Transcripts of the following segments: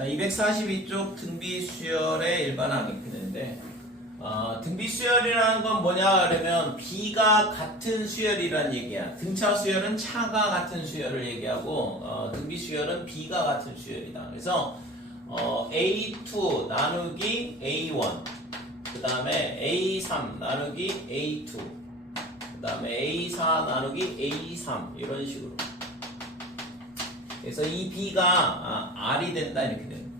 자, 242쪽 등비 수열의 일반항 이렇게 되는데, 등비 수열이라는 건 뭐냐 그러면 B가 같은 수열이란 얘기야. 등차 수열은 차가 같은 수열을 얘기하고, 등비 수열은 B가 같은 수열이다. 그래서 A2 나누기 A1, 그 다음에 A3 나누기 A2, 그 다음에 A4 나누기 A3 이런 식으로. 그래서 이 B가 R이 된다 이렇게 되는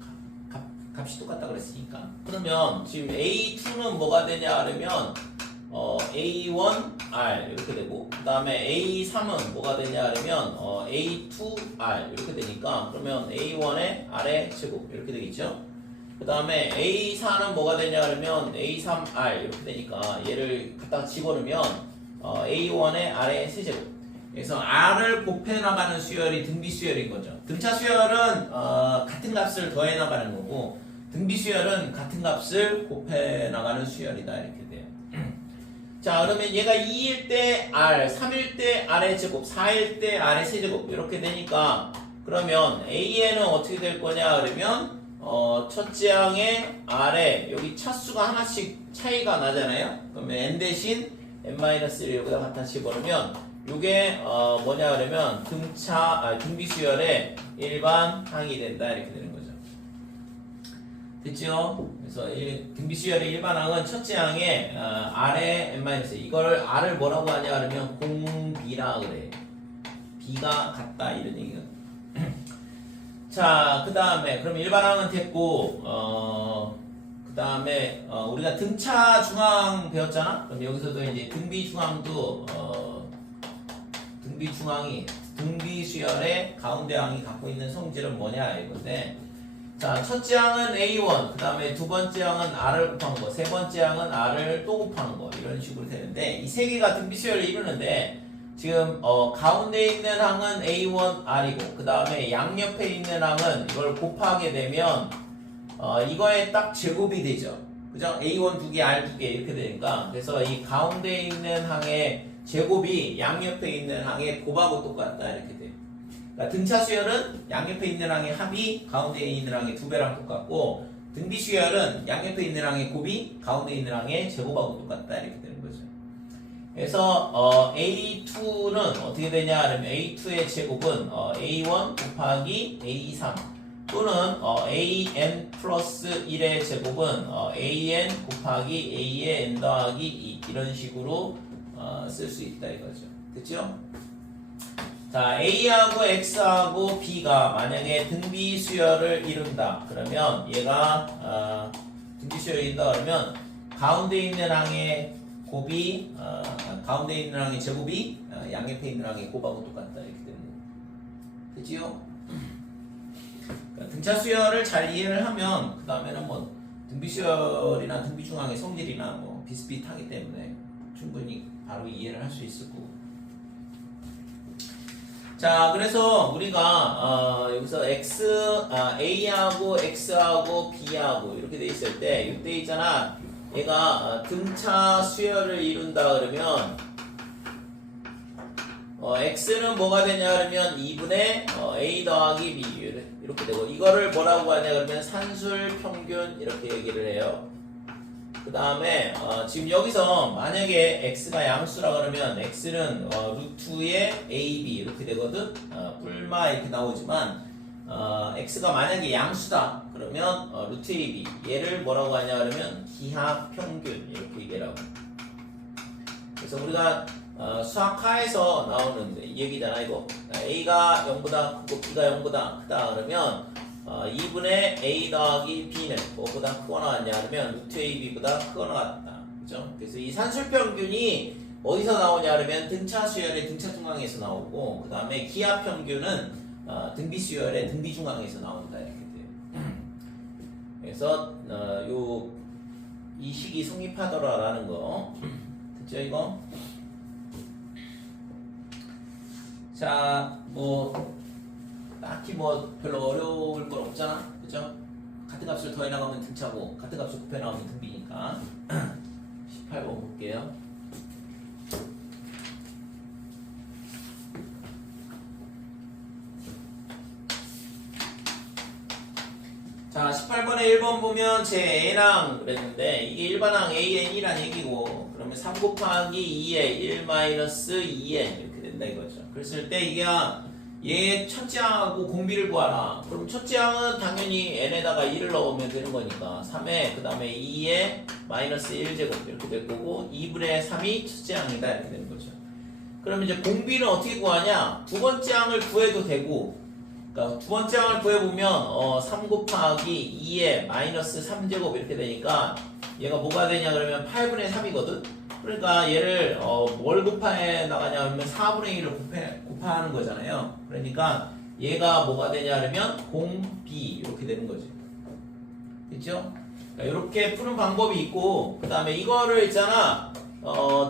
값이 똑같다 그랬으니까. 그러면 지금 A2는 뭐가 되냐 그러면 A1R 이렇게 되고, 그 다음에 A3은 뭐가 되냐 그러면 A2R 이렇게 되니까, 그러면 A1의 R의 제곱 이렇게 되겠죠. 그 다음에 A4는 뭐가 되냐 그러면 A3R 이렇게 되니까 얘를 갖다 집어넣으면 A1의 R의 세제곱. 그래서 R을 곱해 나가는 수열이 등비 수열인 거죠. 등차 수열은 같은 값을 더해 나가는 거고, 등비 수열은 같은 값을 곱해 나가는 수열이다 이렇게 돼요. 자, 그러면 얘가 2일 때 R, 3일 때 R의 제곱, 4일 때 R의 세제곱 이렇게 되니까, 그러면 A에는 어떻게 될 거냐 그러면 첫째 항의 R에 여기 차수가 하나씩 차이가 나잖아요. 그러면 N 대신 N-1을 여기다 갖다 집어넣으면 요게 뭐냐 그러면 등비 수열의 일반 항이 된다 이렇게 되는 거죠. 됐죠? 그래서 등비 수열의 일반 항은 첫째 항에 R의 N-1, 이걸 R을 뭐라고 하냐 그러면 공비라 그래. B가 같다 이런 얘기거든. 자, 그 다음에 그럼 일반 항은 됐고, 그 다음에 우리가 등차 중항 배웠잖아. 그럼 여기서도 이제 등비 중항도 등비 수열의 가운데 항이 갖고 있는 성질은 뭐냐 이건데, 자, 첫째 항은 A1, 그 다음에 두 번째 항은 R을 곱한 거, 세 번째 항은 R을 또 곱하는 거 이런 식으로 되는데, 이 세 개가 등비 수열을 이루는데, 지금 가운데 있는 항은 A1R이고, 그 다음에 양옆에 있는 항은 이걸 곱하게 되면 이거에 딱 제곱이 되죠. 그죠? A1 두 개, R 두 개 이렇게 되니까, 그래서 이 가운데 있는 항의 제곱이 양옆에 있는 항의 곱하고 똑같다 이렇게 돼요. 그러니까 등차 수열은 양옆에 있는 항의 합이 가운데에 있는 항의 두 배랑 똑같고, 등비 수열은 양옆에 있는 항의 곱이 가운데 있는 항의 제곱하고 똑같다 이렇게 되는 거죠. 그래서 A2는 어떻게 되냐 하면 A2의 제곱은 A1 곱하기 A3 또는 AN 플러스 1의 제곱은 AN 곱하기 A의 N 더하기 2 이런 식으로 쓸 수 있다 이거죠. 됐죠? 자, A하고 X하고 B가 만약에 등비 수열을 이룬다 그러면 얘가 등비 수열을 이룬다 그러면 가운데 있는 항의 곱이 가운데 있는 항의 제곱이 양옆에 있는 항의 곱하고 똑같다 이렇게 되는 거. 됐지요? 그러니까 등차 수열을 잘 이해를 하면 그 다음에는 뭐 등비 수열이나 등비 중항의 성질이나 뭐 비슷비슷하기 때문에 충분히 바로 이해를 할 수 있을 거고. 자, 그래서 우리가 여기서 A하고 X하고 B하고 이렇게 돼 있을 때 이때 있잖아. 얘가 등차 수열을 이룬다 그러면 X는 뭐가 되냐 그러면 2분의 A 더하기 B 이렇게 되고, 이거를 뭐라고 하냐 그러면 산술 평균 이렇게 얘기를 해요. 그 다음에 지금 여기서 만약에 X가 양수라 그러면 X는 루트의 AB 이렇게 되거든. 뿔마 이렇게 나오지만 X가 만약에 양수다 그러면 루트 AB, 얘를 뭐라고 하냐 그러면 기하 평균 이렇게 얘기를 하고. 그래서 우리가 수학하에서 나오는 이 얘기잖아 이거. A가 0보다 크고 B가 0보다 크다 그러면 2분의 A 더하기 B는 뭐보다 크거나 같냐 그러면 루트 AB보다 크거나 같다. 그죠? 그래서 이 산술평균이 어디서 나오냐 그러면 등차 수열의 등차 중항에서 나오고, 그 다음에 기하 평균은 등비 수열의 등비 중항에서 나온다 이렇게 돼요. 그래서 이 식이 성립하더라라는 거. 됐죠 이거? 자, 뭐 딱히 뭐 별로 어려울 건 없잖아, 그죠? 같은 값을 더해 나가면 등차고 같은 값을 곱해 나가면 등비니까. 18번 볼게요. 자, 18번에 1번 보면 제 N항 그랬는데 이게 일반항 AN이란 얘기고 그러면 3 곱하기 2에 1-2N 이렇게 된다 이거죠. 그랬을 때 이게 얘 첫째 항하고 공비를 구하라. 그럼 첫째 항은 당연히 N에다가 1을 넣으면 되는 거니까 3에 그 다음에 2에 마이너스 1제곱 이렇게 될 거고 2분의 3이 첫째 항이다 이렇게 되는 거죠. 그러면 이제 공비는 어떻게 구하냐? 두 번째 항을 구해도 되고 그러니까 두 번째 항을 구해보면 3 곱하기 2에 마이너스 3제곱 이렇게 되니까 얘가 뭐가 되냐 그러면 8분의 3이거든. 그러니까 얘를 뭘 곱해 나가냐 하면 4분의 1을 곱하는 거잖아요. 그러니까 얘가 뭐가 되냐 그러면 공비 이렇게 되는 거지. 됐죠? 그러니까 이렇게 푸는 방법이 있고 그 다음에 이거를 있잖아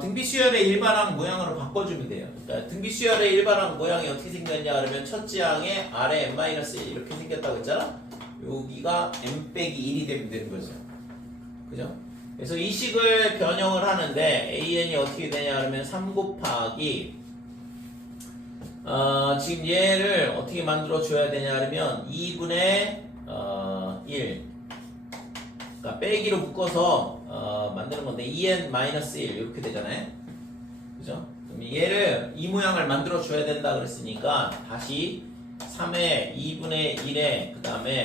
등비수열의 일반항 모양으로 바꿔주면 돼요. 그러니까 등비수열의 일반항 모양이 어떻게 생겼냐 그러면 첫째 항에 아래 n-1 이렇게 생겼다고 했잖아. 여기가 n-1이 되는 거죠. 그죠? 그래서 이 식을 변형을 하는데 AN이 어떻게 되냐 그러면 3 곱하기 지금 얘를 어떻게 만들어 줘야 되냐 그러면 2분의 1 그러니까 빼기로 묶어서 만드는 건데 2n-1 이렇게 되잖아요. 그죠? 그럼 얘를 이 모양을 만들어 줘야 된다 그랬으니까 다시 3의 2분의 1에 그 다음에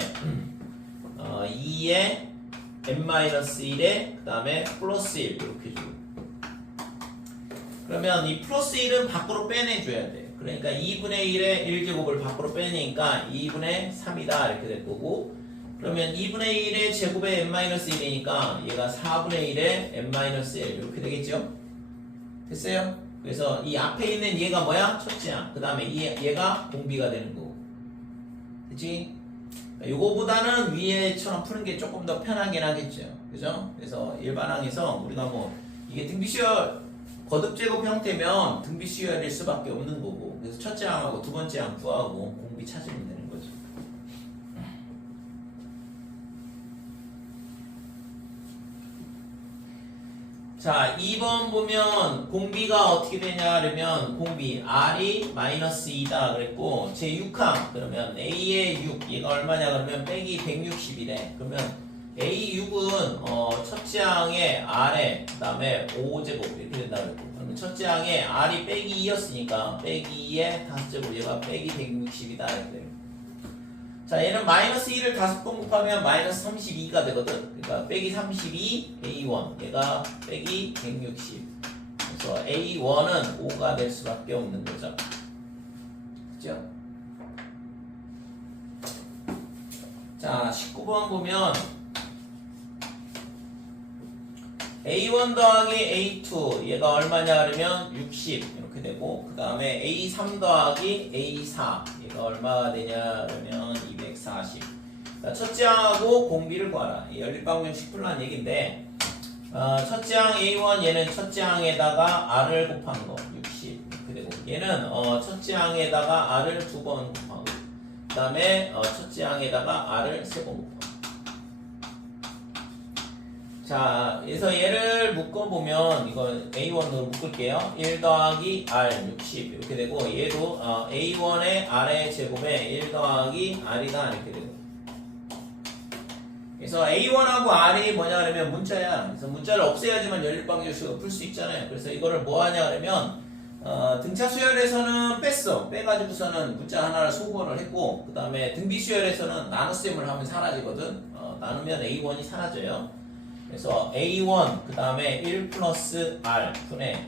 2의 n-1에 그 다음에 플러스 1 이렇게 주고 그러면 이 플러스 1은 밖으로 빼내줘야 돼. 그러니까 2분의 1에 1제곱을 밖으로 빼내니까 2분의 3이다 이렇게 될 거고 그러면 2분의 1의 제곱에 n-1이니까 얘가 4분의 1에 n-1 이렇게 되겠죠? 됐어요? 그래서 이 앞에 있는 얘가 뭐야? 첫째 항. 그 다음에 얘가 공비가 되는 거고. 그치? 요거보다는 위에처럼 푸는 게 조금 더 편하긴 하겠죠. 그죠? 그래서 일반항에서 우리가 뭐 이게 등비수열 거듭제곱 형태면 등비수열일 수밖에 없는 거고 그래서 첫째 항하고 두 번째 항 구하고 공비 찾으면 되는 거죠. 자, 2번 보면 공비가 어떻게 되냐 그러면 공비 R이 마이너스 2다 그랬고 제 6항 그러면 A의 6 얘가 얼마냐 그러면 빼기 160이래. 그러면 A6은 첫째 항에 R에 그 다음에 5제곱 이렇게 된다 그랬고 그러면 첫째 항에 R이 빼기 2였으니까 빼기 2에 5제곱 얘가 빼기 160이다 이렇게 돼요. 자, 얘는 마이너스 1을 5번 곱하면 마이너스 32가 되거든. 그러니까 빼기 32 A1 얘가 빼기 160 그래서 A1은 5가 될 수밖에 없는 거죠. 그죠? 자, 19번 보면 A1 더하기 A2 얘가 얼마냐 그러면 60 이렇게 되고 그 다음에 A3 더하기 A4 얘가 얼마가 되냐 그러면 240 그러니까 첫째 항하고 공비를 구하라. 연립방정식 풀란 얘기인데 첫째 항 A1 얘는 첫째 항에다가 R을 곱한 거 60 이렇게 되고 얘는 첫째 항에다가 R을 2번 곱한 거 그 다음에 첫째 항에다가 R을 3번 곱한 거 자, 그래서 얘를 묶어보면 이거 A1으로 묶을게요. 1 더하기 R 60 이렇게 되고 얘도 A1의 R의 제곱에 1 더하기 R이다 이렇게 되고 그래서 A1하고 R이 뭐냐 그러면 문자야. 그래서 문자를 없애야지만 연립방정식을 풀 수 있잖아요. 그래서 이거를 뭐 하냐 그러면 등차 수열에서는 뺐어. 빼가지고서는 문자 하나를 소거를 했고 그 다음에 등비 수열에서는 나눗셈을 하면 사라지거든. 나누면 A1이 사라져요. 그래서 A1 그 다음에 1 플러스 R 분의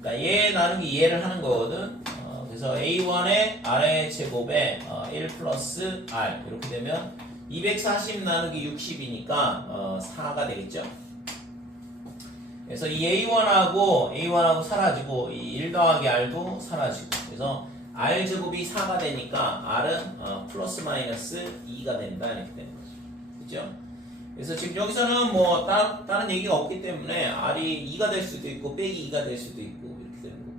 그러니까 얘 나누기 얘를 하는 거거든. 그래서 A1의 R의 제곱에 1 플러스 R 이렇게 되면 240 나누기 60이니까 4가 되겠죠. 그래서 이 A1하고 사라지고 이 1 더하기 R도 사라지고 그래서 R 제곱이 4가 되니까 R은 플러스 마이너스 2가 된다 이렇게 되는 거죠. 그죠? 그래서 지금 여기서는 뭐 다른 얘기가 없기 때문에 R이 2가 될 수도 있고 빼기 2가 될 수도 있고 이렇게 되는 거고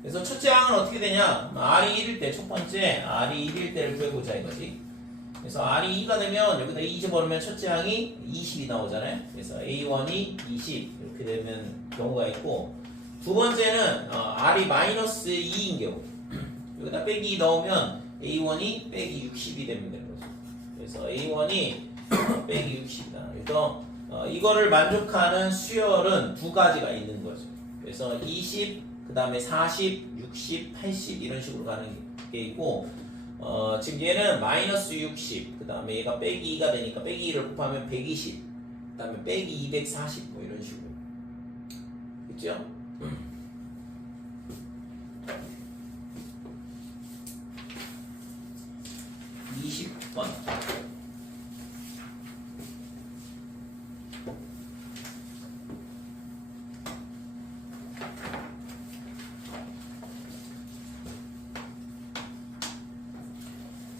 그래서 첫째 항은 어떻게 되냐 R이 1일 때 첫 번째 R이 1일 때를 구해보자 이거지. 그래서 R이 2가 되면 여기다 2 집어넣으면 첫째 항이 20이 나오잖아요. 그래서 A1이 20 이렇게 되면 경우가 있고 두 번째는 R이 마이너스 2인 경우 여기다 빼기 2 넣으면 A1이 빼기 60이 되면 되는 거죠. 그래서 A1이 빼기 60이다. 그래서 이거를 만족하는 수열은 두 가지가 있는 거죠. 그래서 20, 그 다음에 40, 60, 80 이런 식으로 가는 게 있고 지금 얘는 마이너스 60, 그 다음에 얘가 빼기 2가 되니까 빼기 2를 곱하면 120, 그 다음에 빼기 240 뭐 이런 식으로. 그죠? 20번.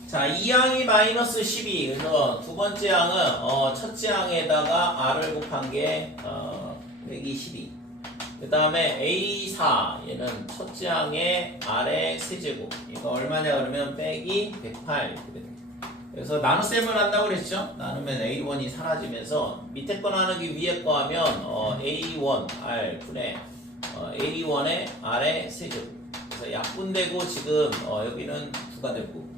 자, 2항이 마이너스 12. 그래서 두 번째 항은 첫째 항에다가 r을 곱한 게 빼기 12. 그 다음에 A4 얘는 첫째 항에 r의 세제곱. 이거 얼마냐 그러면 빼기 108 이렇게 됩니다. 그래서 나눗셈을 한다고 그랬죠? 나누면 A1이 사라지면서 밑에 거 나누기 위에 거 하면 A1 R 분의 A1의 r의 세제곱. 그래서 약분되고 지금 여기는 2가 되고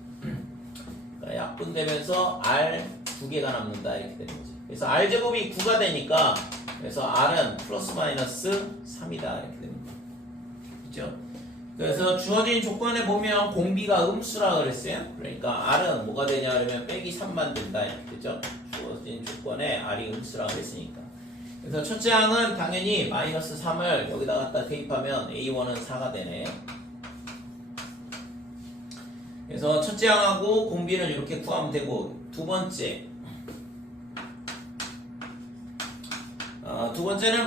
약분되면서 R 2개가 남는다 이렇게 되는 거죠. 그래서 R 제곱이 9가 되니까 그래서 R은 플러스 마이너스 3이다 이렇게 되는 거죠. 그렇죠? 그래서 주어진 조건에 보면 공비가 음수라 그랬어요. 그러니까 R은 뭐가 되냐 그러면 빼기 3만 된다 이렇게 되죠. 주어진 조건에 R이 음수라 그랬으니까. 그래서 첫째 항은 당연히 마이너스 3을 여기다 갖다 대입하면 A1은 4가 되네. 그래서 첫째 항하고 공비는 이렇게 구하면 되고 두 번째는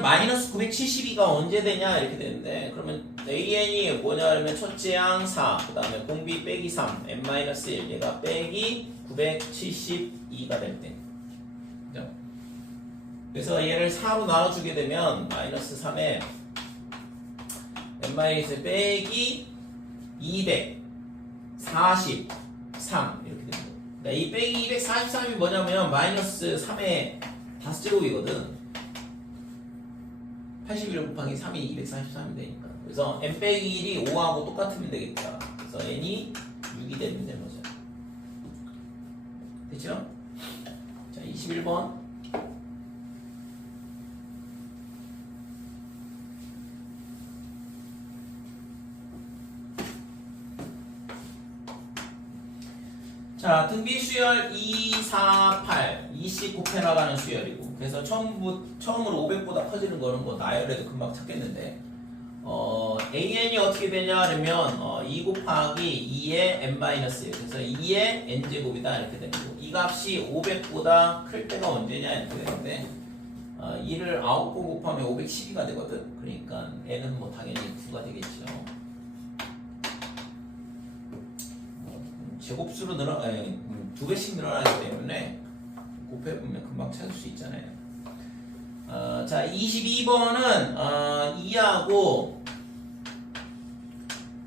마이너스 972가 언제 되냐 이렇게 되는데 그러면 AN이 뭐냐 하면 첫째 항 4, 그 다음에 공비 빼기 3, n-1 얘가 빼기 972가 될 때. 그죠? 그래서 얘를 4로 나눠주게 되면 마이너스 3에 n-1 빼기 243 이렇게 됩니다. 그러니까 이 빼기 243이 뭐냐면 마이너스 3의 5제곱이거든. 81 곱하기 3이 243이 되니까. 그래서 n 빼기 1이 5하고 똑같으면 되겠다. 그래서 n이 6이 되면 되는 거죠. 됐죠? 자, 21번. 자, 등비 수열 2, 4, 8, 2씩 곱해 나가는 수열이고, 그래서 처음으로 500보다 커지는 거는 뭐 나열해도 금방 찾겠는데, AN이 어떻게 되냐 하면 2 곱하기 2의 n-1, 그래서 2의 n제곱이다 이렇게 되는 거고, 이 값이 500보다 클 때가 언제냐 이렇게 되는데, 2를 9번 곱하면 512가 되거든. 그러니까 n은 뭐 당연히 9가 되겠죠. 제곱수로 두 배씩 늘어나기 때문에 곱해보면 금방 찾을 수 있잖아요. 자, 22번은 2하고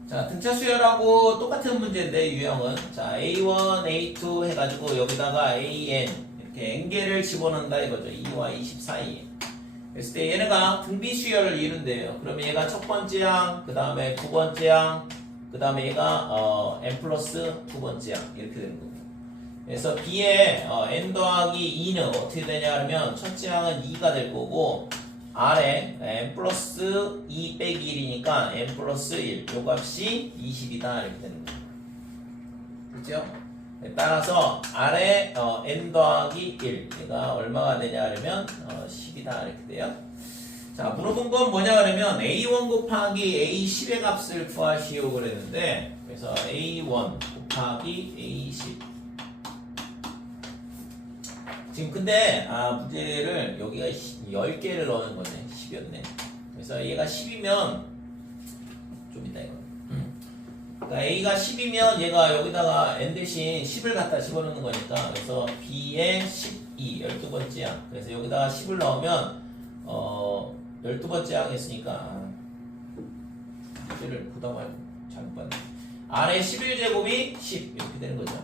자, 등차 수열하고 똑같은 문제인데 유형은 자, A1, A2 해가지고 여기다가 AN 이렇게 n개를 집어넣는다 이거죠. 2와 20 사이에. 그랬을 때 얘네가 등비 수열을 이룬대요. 그러면 얘가 첫 번째 항, 그 다음에 두 번째 항, 그 다음에 얘가 n 플러스 두 번째 항 이렇게 되는 거고. 그래서 B에 n 더하기 2는 어떻게 되냐 하면 첫째 항은 2가 될 거고 R에 n 플러스 2 빼기 1이니까 n 플러스 1 요 값이 20이다 이렇게 되는 거예요. 그렇죠? 따라서 R에 n 더하기 1 얘가 얼마가 되냐 하면 10이다 이렇게 돼요. 자, 물어본 건 뭐냐 그러면 A1 곱하기 A10의 값을 구하시오 그랬는데 그래서 A1 곱하기 A10 지금 근데 문제를 여기가 10개를 넣는 거네. 10이었네. 그래서 얘가 10이면 좀 이따 이거 그러니까 A가 10이면 얘가 여기다가 n 대신 10을 갖다 집어넣는 거니까 그래서 B에 12 12번째 항 그래서 여기다가 10을 넣으면 12번째 항 했으니까 문제를 보다 말고 잘못 봤네. R의 11제곱이 10 이렇게 되는 거죠.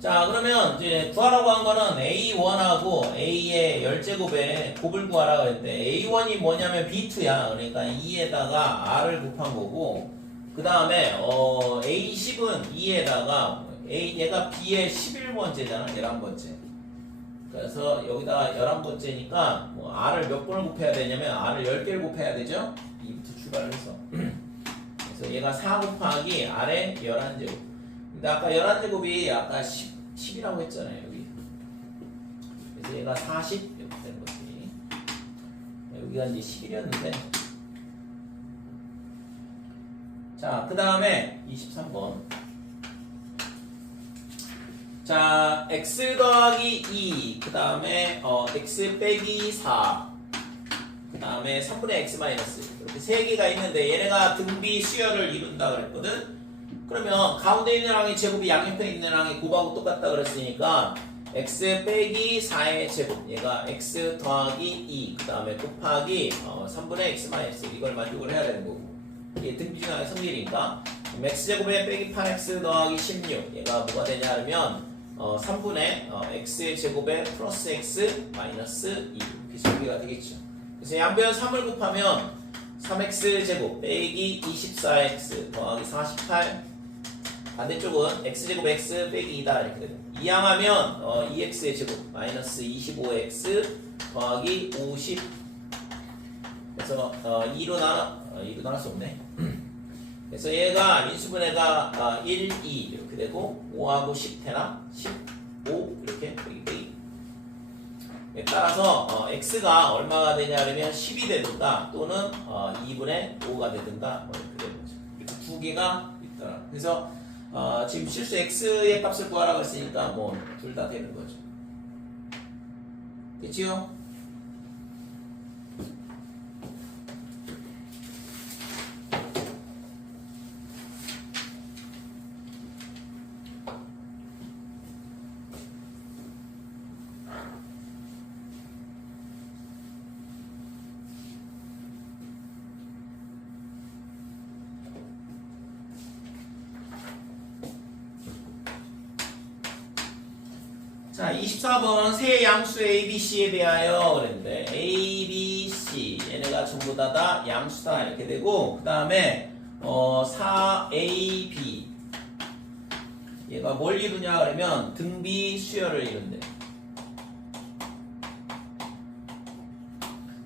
자, 그러면 이제 구하라고 한 거는 A1하고 A의 10제곱에 곱을 구하라고 했는데 A1이 뭐냐면 B2야. 그러니까 2에다가 R을 곱한 거고 그 다음에 A10은 2에다가 얘가 B의 11번째잖아. 11번째. 그래서 여기다가 11번째니까 뭐 R을 몇 번을 곱해야 되냐면 R을 10개를 곱해야 되죠. 2부터 출발을 해서. 그래서 얘가 4 곱하기 R의 11제곱. 근데 아까 11제곱이 아까 10이라고 했잖아요. 여기. 그래서 얘가 40 이렇게 되는 거지. 여기가 이제 11이었는데. 자, 그 다음에 23번. 자, x 더하기 2, 그 다음에 x 빼기 4, 그 다음에 3분의 x 마이너스 이렇게 세 개가 있는데 얘네가 등비 수열을 이룬다 그랬거든. 그러면 가운데 있는 항의 제곱이 양옆에 있는 항의 곱하고 똑같다 그랬으니까 x 빼기 4의 제곱, 얘가 x 더하기 2, 그 다음에 곱하기 3분의 x 마이너스 이걸 만족을 해야 되는 거고, 이게 등비 중항의 성질이니까 x제곱에 빼기 8x 더하기 16, 얘가 뭐가 되냐 하면 3분의 x의 제곱에 플러스 x 마이너스 2 이렇게 정리가 되겠죠. 그래서 양변 3을 곱하면 3x 제곱 빼기 24x 더하기 48, 반대쪽은 x제곱 x 빼기 2다 이렇게 되고, 이항하면 2x의 제곱 마이너스 25x 더하기 50, 그래서 2로 나눌 수 없네. 그래서 얘가 인수분해가 1, 2 이렇게 되고 5하고 10되나? 15 이렇게 빼기. 따라서 x가 얼마가 되냐면 10이 되든가 또는 2분의 5가 되든가 이렇게 되는 거죠. 이렇게 두 개가 있더라. 그래서 지금 실수 x의 값을 구하라고 했으니까 뭐 둘 다 되는 거죠. 됐지요? 자, 24번 세 양수 A, B, C에 대하여 그랬는데 A, B, C 얘네가 전부 다 양수다 이렇게 되고, 그 다음에 4A, B 얘가 뭘 이루냐 그러면 등비 수열을 이룬대.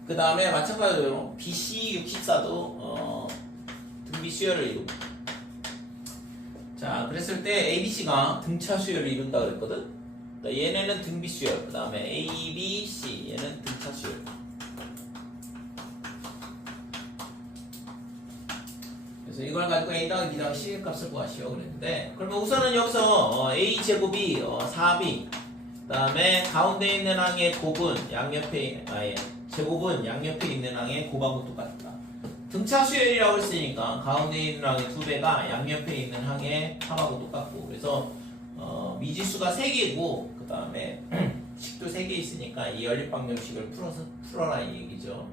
그 다음에 마찬가지로 BC 64도 등비 수열을 이루고. 자, 그랬을 때 ABC가 등차 수열을 이룬다 그랬거든. 얘네는 등비 수열, 그 다음에 A, B, C 얘는 등차 수열. 그래서 이걸 가지고 A 더하기 B 더하기 C의 값을 구하시오 그랬는데, 그러면 우선은 여기서 A 제곱이 4B, 그 다음에 가운데 있는 항의 곱은 양옆에 제곱은 양옆에 있는 항의 곱하고 똑같다. 등차 수열이라고 했으니까 가운데 있는 항의 2배가 양옆에 있는 항의 3하고 똑같고, 그래서 미지수가 3개고 그 다음에 식도 3개 있으니까 이 연립방정식을 풀어라 이 얘기죠.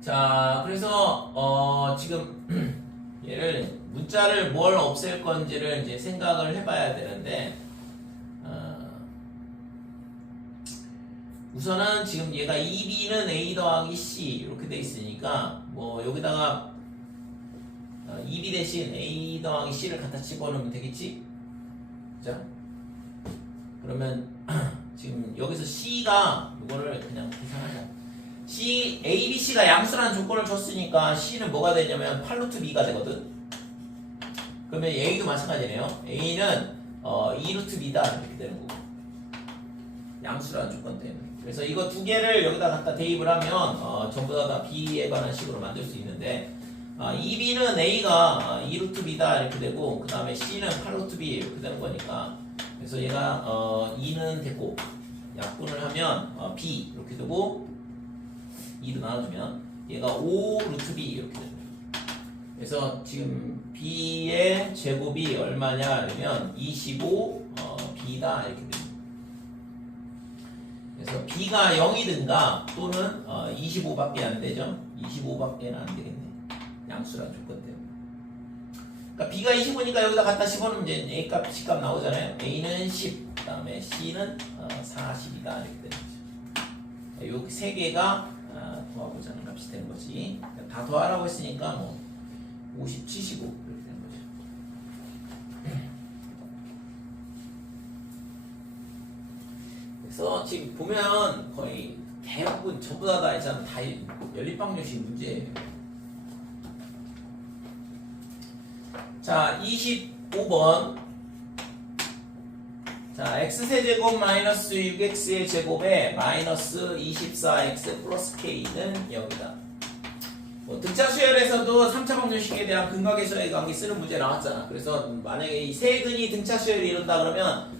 자, 그래서 지금 얘를 문자를 뭘 없앨 건지를 이제 생각을 해봐야 되는데, 우선은 지금 얘가 2B는 A 더하기 C 이렇게 돼 있으니까 뭐 여기다가 2B 대신 A 더하기 C를 갖다 집어넣으면 되겠지? 그죠? 그러면 지금 여기서 C가 이거를 그냥 계산하자. C, A, B, C가 양수라는 조건을 줬으니까 C는 뭐가 되냐면 8루트 B가 되거든. 그러면 A도 마찬가지네요. A는 2루트 B다 이렇게 되는 거고, 양수라는 조건 때문에. 그래서 이거 두 개를 여기다 갖다 대입을 하면 전부 다 B에 관한 식으로 만들 수 있는데, 2B는 A가 2루트 B다 이렇게 되고, 그 다음에 C는 8루트 B 이렇게 되는 거니까, 그래서 얘가 2는 됐고 약분을 하면 B 이렇게 되고 2로 나눠주면 얘가 5루트 B 이렇게 됩니다. 그래서 지금 B의 제곱이 얼마냐 그러면 25 B다 이렇게 됩니다. 그래서 B가 0이든가 또는 25밖에 안 되죠. 25밖에는 안 되겠네. 양수란 조건 때문에. 그러니까 B가 25니까 여기다 갖다 집어넣으면 이제 A 값, C 값 나오잖아요. A는 10, 그 다음에 C는 40이다 이렇게 되는 거죠. 요 세 개가 더하고자 하는 값이 되는 거지. 다 더하라고 했으니까 뭐 50, 75 이렇게 되는 거죠. 그래서 지금 보면 거의 대부분 전부 다 있잖아. 다 연립방정식 문제예요. 자, 25번. 자, x세제곱 마이너스 6x의 제곱에 마이너스 24x 플러스 k는 0이다. 등차 수열에서도 3차 방정식에 대한 근각에서의 관계 쓰는 문제 나왔잖아. 그래서 만약에 이 세근이 등차 수열을 이룬다 그러면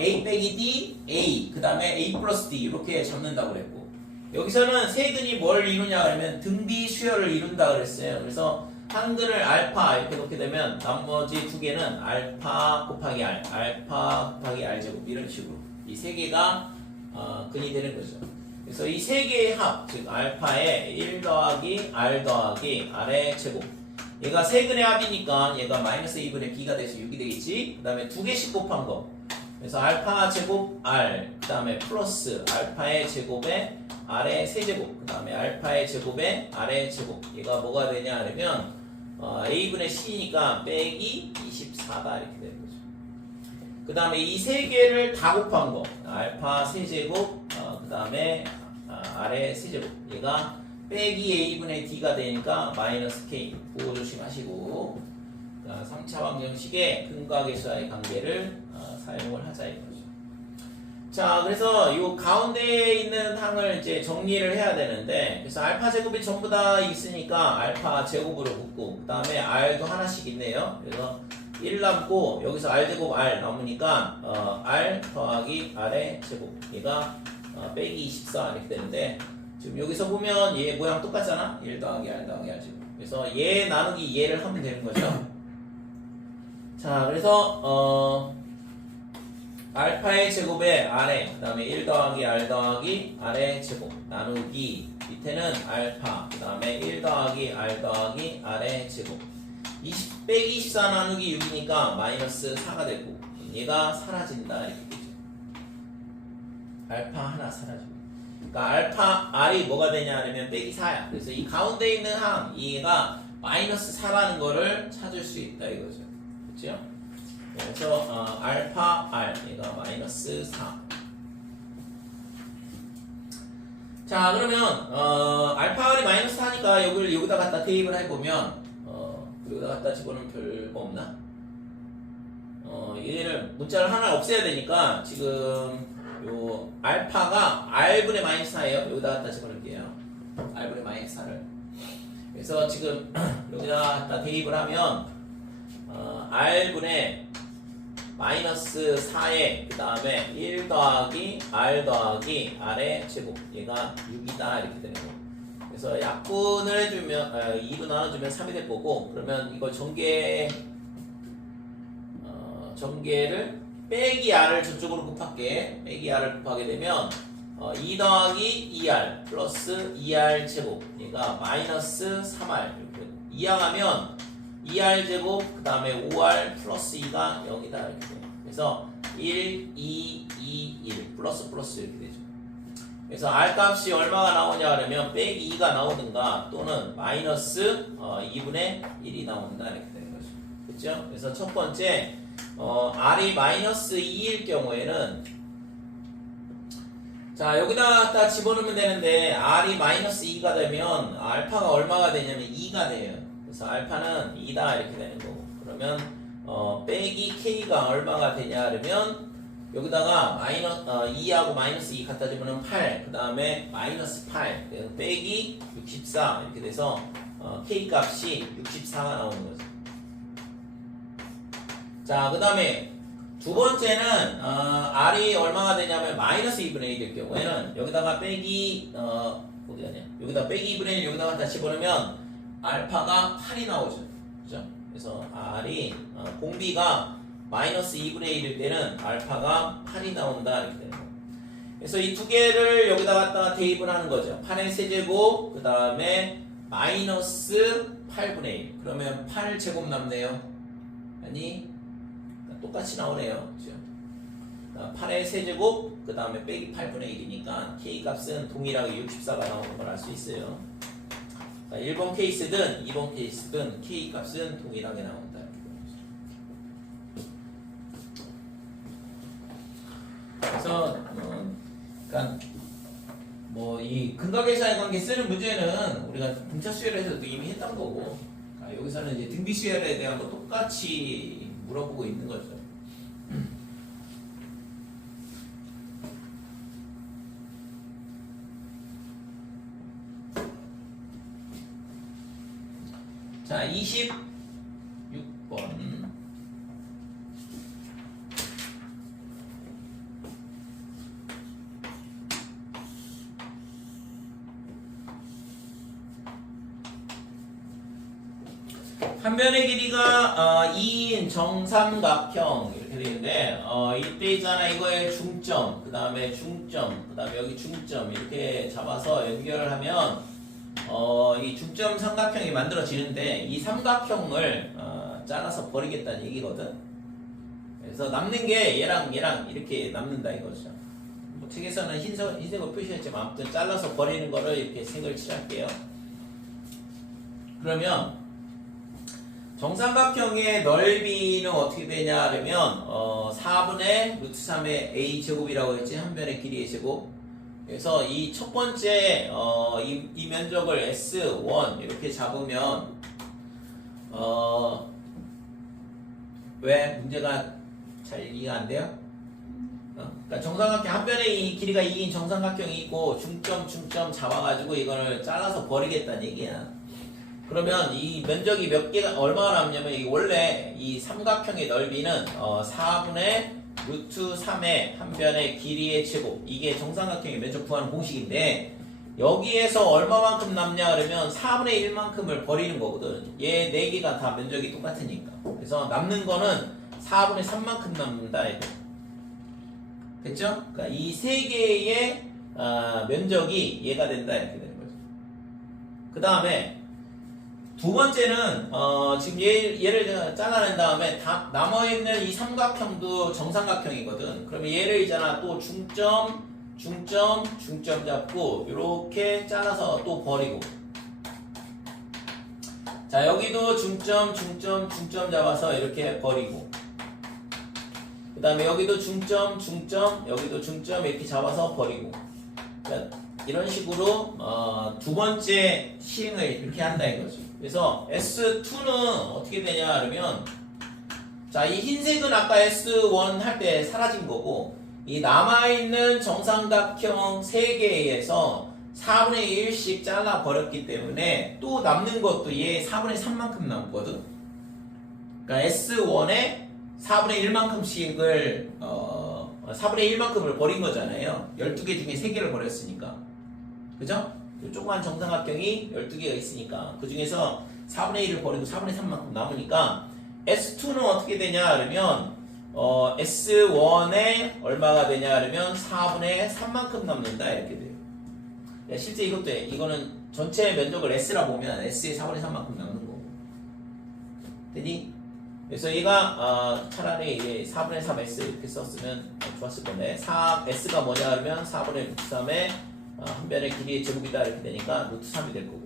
a 빼기 d, a, 그 다음에 a 플러스 d 이렇게 잡는다고 그랬고, 여기서는 세근이 뭘 이루냐 그러면 등비 수열을 이룬다 그랬어요. 그래서 한근을 알파 이렇게 놓게 되면 나머지 두 개는 알파 곱하기 r, 알파 곱하기 r 제곱 이런 식으로 이 세 개가 근이 되는 거죠. 그래서 이 세 개의 합, 즉 알파의 1 더하기 r 더하기 r의 제곱, 얘가 세근의 합이니까 얘가 마이너스 2분의 b가 돼서 6이 되겠지. 그 다음에 두 개씩 곱한 거, 그래서 알파 제곱 r, 그 다음에 플러스 알파의 제곱에 r의 세제곱, 그 다음에 알파의 제곱에 r의 제곱, 얘가 뭐가 되냐 하면 a분의 c니까 빼기 24다 이렇게 되는 거죠. 그 다음에 이 세 개를 다 곱한 거, 알파 세제곱, 그 다음에 r의 세제곱, 얘가 빼기 a분의 d가 되니까 마이너스 k. 그거 조심하시고, 3차 방정식의 근각에서의 관계를 사용을 하자 이거죠. 자, 그래서 이 가운데에 있는 항을 이제 정리를 해야 되는데, 그래서 알파 제곱이 전부 다 있으니까 알파 제곱으로 묶고, 그 다음에 r도 하나씩 있네요. 그래서 1 남고 여기서 r 제곱 r 남으니까 r 더하기 r의 제곱, 얘가 빼기 24 이렇게 되는데, 지금 여기서 보면 얘 모양 똑같잖아. 1 더하기 r 더하기 r 제곱. 그래서 얘 나누기 얘를 하면 되는 거죠. 자, 그래서 알파의 제곱에 r에, 그 다음에 1 더하기 r 더하기 r의 제곱 나누기 밑에는 알파, 그 다음에 1 더하기 r 더하기 r의 제곱, 20 빼기 24 나누기 6이니까 마이너스 4가 되고, 얘가 사라진다 이렇게 되죠. 알파 하나 사라지고, 그러니까 알파 r이 뭐가 되냐 하면 빼기 4야. 그래서 이 가운데 있는 항, 얘가 마이너스 4라는 거를 찾을 수 있다 이거죠. 그렇죠? 그래서 알파 r, 얘가 마이너스 4. 자, 그러면 알파 r이 마이너스 4니까 여기를 여기다 갖다 대입을 해보면 여기다 갖다 집어넣으면 별거 없나? 얘를 문자를 하나 없애야 되니까 지금 요 알파가 r분의 마이너스 4예요. 여기다 갖다 집어넣을게요. r분의 마이너스 4를. 그래서 지금 여기다 갖다 대입을 하면 r분의 마이너스 4에 그 다음에 1 더하기 r 더하기 r의 제곱, 얘가 6이다 이렇게 되는 거. 그래서 약분을 해주면 2로 나눠주면 3이 될 거고, 그러면 이거 전개를 빼기 r을 저쪽으로 곱할게. 빼기 r을 곱하게 되면 2 더하기 2r 플러스 2r 제곱, 얘가 마이너스 3r 이렇게 되고, 이항하면 2r 제곱 그 다음에 5r 플러스 2가 0이다 이렇게 돼요. 그래서 1, 2, 2, 1 플러스 플러스 이렇게 되죠. 그래서 r 값이 얼마가 나오냐 하면 빼기 2가 나오든가 또는 마이너스 2분의 1이 나온다 이렇게 되는 거죠. 그렇죠? 그래서 첫 번째 r이 마이너스 2일 경우에는, 자, 여기다 갖다 집어넣으면 되는데 r이 마이너스 2가 되면 알파가 얼마가 되냐면 2가 돼요. 그래서 알파는 2다 이렇게 되는 거고, 그러면 빼기 k가 얼마가 되냐 그러면 여기다가 2하고 마이너스 2 갖다 집으면 8, 그 다음에 마이너스 8 빼기 64 이렇게 돼서 k 값이 64가 나오는 거죠. 자, 그 다음에 두 번째는 r이 얼마가 되냐면 마이너스 2분의 1일 경우에는 여기다가 빼기 어디 가냐, 여기다 빼기 2분의 1 여기다 갖다 집어넣으면 알파가 8이 나오죠. 그죠? 그래서 r이 공비가 마이너스 2분의 1일 때는 알파가 8이 나온다 이렇게 되는 거예요. 그래서 이 두 개를 여기다 갖다가 대입을 하는 거죠. 8의 세제곱 그 다음에 마이너스 8분의 1, 그러면 8제곱 남네요. 아니 똑같이 나오네요. 그죠? 8의 세제곱 그 다음에 빼기 8분의 1이니까 k 값은 동일하게 64가 나오는 걸 알 수 있어요. 자, 1번 케이스든 2번 케이스든 K 값은 동일하게 나온다. 그래서 그러니까 뭐 이 근각계사의 관계 쓰는 문제는 우리가 등차 수열에서도 이미 했던 거고, 여기서는 이제 등비 수열에 대한 거 똑같이 물어보고 있는 거죠. 자, 26번. 한 변의 길이가 2인 정삼각형 이렇게 되는데 이때 있잖아, 이거의 중점, 그 다음에 중점, 그 다음에 여기 중점 이렇게 잡아서 연결을 하면 이 중점 삼각형이 만들어지는데, 이 삼각형을 잘라서 버리겠다는 얘기거든. 그래서 남는 게 얘랑 얘랑 이렇게 남는다 이거죠. 뭐 책에서는 흰색으로 표시했지만 아무튼 잘라서 버리는 거를 이렇게 색을 칠할게요. 그러면 정삼각형의 넓이는 어떻게 되냐 하면 4분의 루트 3의 a 제곱이라고 했지, 한 변의 길이의 제곱. 그래서 이 첫 번째 이 면적을 S1 이렇게 잡으면 왜 문제가 잘 이해가 안 돼요? 그러니까 정삼각형 한 변에 이 길이가 2인 정삼각형이 있고 중점 잡아가지고 이거를 잘라서 버리겠다는 얘기야. 그러면 이 면적이 몇 개가 얼마나 남냐면, 이 원래 이 삼각형의 넓이는 4분의 루트 3의 한 변의 길이의 제곱, 이게 정삼각형의 면적 구하는 공식인데, 여기에서 얼마만큼 남냐 그러면 4분의 1만큼을 버리는 거거든. 얘 4개가 다 면적이 똑같으니까. 그래서 남는 거는 4분의 3만큼 남는다 이거. 됐죠? 그러니까 이 3개의 면적이 얘가 된다 이렇게 되는 거죠. 그 다음에 두 번째는 지금 얘를 잘라낸 다음에 다 남아있는 이 삼각형도 정삼각형이거든. 그러면 얘를 있잖아, 또 중점 잡고 이렇게 잘라서 또 버리고, 자 여기도 중점 잡아서 이렇게 버리고, 그 다음에 여기도 중점 여기도 중점 이렇게 잡아서 버리고. 그러니까 이런 식으로 두 번째 시행을 이렇게 한다 이거지. 그래서 S2는 어떻게 되냐 그러면, 자 이 흰색은 아까 S1 할 때 사라진 거고, 이 남아있는 정삼각형 3개에서 4분의 1씩 잘라 버렸기 때문에 또 남는 것도 얘 4분의 3만큼 남거든. 그러니까 S1에 4분의 1만큼씩을 4분의 1만큼을 버린 거잖아요. 12개 중에 3개를 버렸으니까. 그죠? 조그만 정삼각형이 12개가 있으니까 그 중에서 4분의 1을 버리고 4분의 3만큼 남으니까 S2는 어떻게 되냐 그러면 S1에 얼마가 되냐 그러면 4분의 3만큼 남는다 이렇게 돼요. 실제 이거는 전체 면적을 S라 보면 S의 4분의 3만큼 남는 거고. 되니? 그래서 얘가 차라리 이게 4분의 3S 이렇게 썼으면 좋았을 건데, S가 뭐냐 그러면 4분의 루트 3의 한 변의 길이의 제곱이다 이렇게 되니까 루트 3이 될 거고.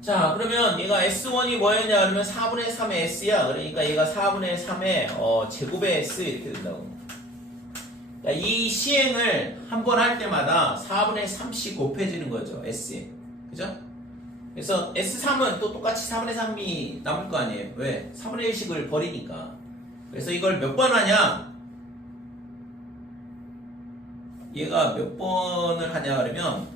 자 그러면 얘가 S1이 뭐였냐 그러면 4분의 3의 S야. 그러니까 얘가 4분의 3의 제곱의 S 이렇게 된다고. 이 시행을 한 번 할 때마다 4분의 3씩 곱해지는 거죠, S에. 그죠? 그래서 S3은 또 똑같이 4분의 3이 남을 거 아니에요. 왜? 4분의 1씩을 버리니까. 그래서 이걸 몇 번 하냐? 얘가 몇 번을 하냐 그러면